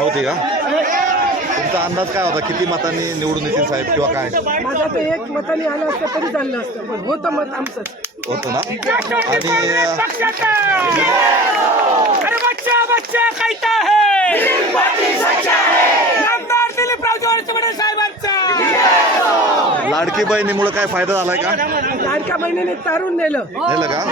होती का? तुमचा अंदाज काय होता, किती मतांनी निवडून येतील साहेब किंवा काय? माझा तर एक मताने आलं असतं तरी चाललं असतं, पण होतं मत आमचं होतं ना. आणि लाडकी बहिणीमुळे काय फायदा झालाय का? लाडक्या बहिणीने तारून नेलं का?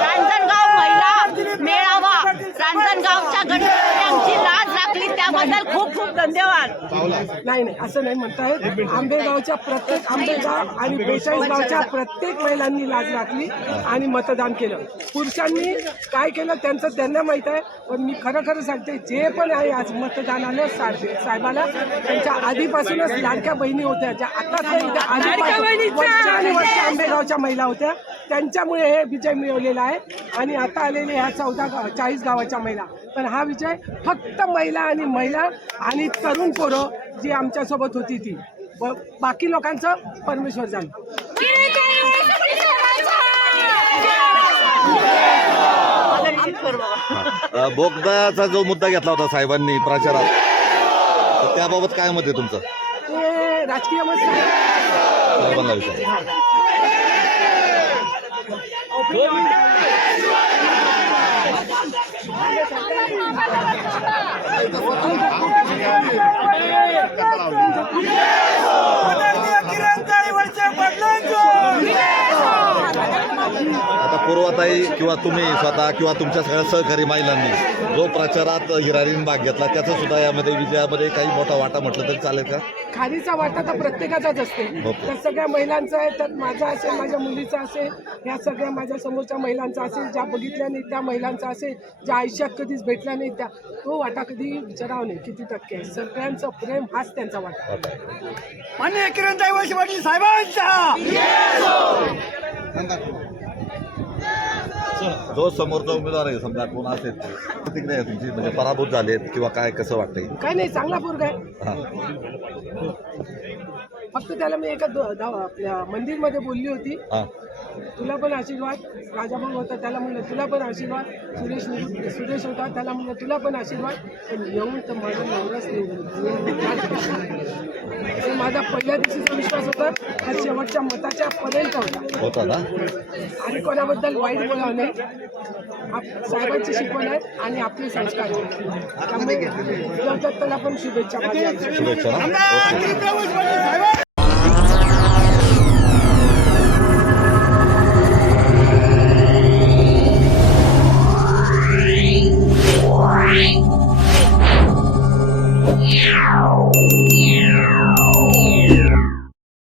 रांजणगाव महिला मेळावा, रांजणगावच्या गणपती लाज राखली त्याबद्दल खूप खूप धन्यवाद. नाही असं नाही म्हणतायत. आंबेगावच्या प्रत्येक आंबेगाव आणि 42 गावच्या प्रत्येक महिलांनी लाज राखली आणि मतदान केलं. पुरुषांनी काय केलं त्यांचं त्यांना माहीत आहे, पण मी खरं सांगते, जे पण आहे आज मतदानाला साहेबाला त्यांच्या आधीपासूनच लाडक्या बहिणी होत्या, ज्या आता वर्ष आंबेगावच्या महिला होत्या, त्यांच्यामुळे हे विजय मिळवलेला आहे. आणि आता आलेले ह्या 40 गावाच्या महिला, पण हा विजय फक्त महिला आणि तरुण पोरं जी आमच्यासोबत होती ती, बाकी लोकांचं परमेश्वर जाणं. बोगदाचा जो मुद्दा घेतला होता साहेबांनी प्रचारात, तर त्याबाबत काय मत आहे तुमचं? ते राजकीय मत साहेबांना विचार. आता पूर्वाताई किंवा तुम्ही स्वतः किंवा तुमच्या सगळ्या सहकारी महिलांनी जो प्रचारात हिरारीन भाग घेतला, त्याचा सुद्धा यामध्ये विजयामध्ये काही मोठा वाटा म्हटलं तरी चालेल का? खालीचा वाटा तर प्रत्येकाचाच असते. तर सगळ्या महिलांचा आहे, त्यात माझा असेल, माझ्या मुलीचा असेल, ह्या सगळ्या माझ्या समोरच्या महिलांचा असेल, ज्या बघितल्या नाही त्या महिलांचा असेल, ज्या आयुष्यात कधीच भेटल्या नाही त्या, तो वाटा कधी विचारावा नाही किती टक्के आहे. सगळ्यांचं प्रेम हाच त्यांचा वाटा. माननीय किरणताई वळसे पाटील साहेबांचा जो समोरचा उमेदवार आहे, समजा कोण असेल, प्रतिक्रिया आहे तुमची, म्हणजे पराभूत झालेत किंवा काय, कसं वाटतंय? काय नाही, चांगला पोरगा आहे. हां, फक्त त्याला मी एका आपल्या मंदिरमध्ये बोलली होती, हां, तुला पण आशीर्वाद. राजाभाऊ होता, त्याला म्हणलं तुला पण आशीर्वाद. सुरेश होता, त्याला म्हणलं तुला पण आशीर्वाद. पण येऊन तर माझा नवराच निवडून माझा पहिल्या दिवशीचा विश्वास होता, हा शेवटच्या मताच्या पर्यंत होता ना. आणि कोणाबद्दल वाईट बोलावं नाही. साहेबांची शिकवण आहे आणि आपले संस्कार आहे. त्यामुळे त्याला पण शुभेच्छा. शुभेच्छा ना. Yeah.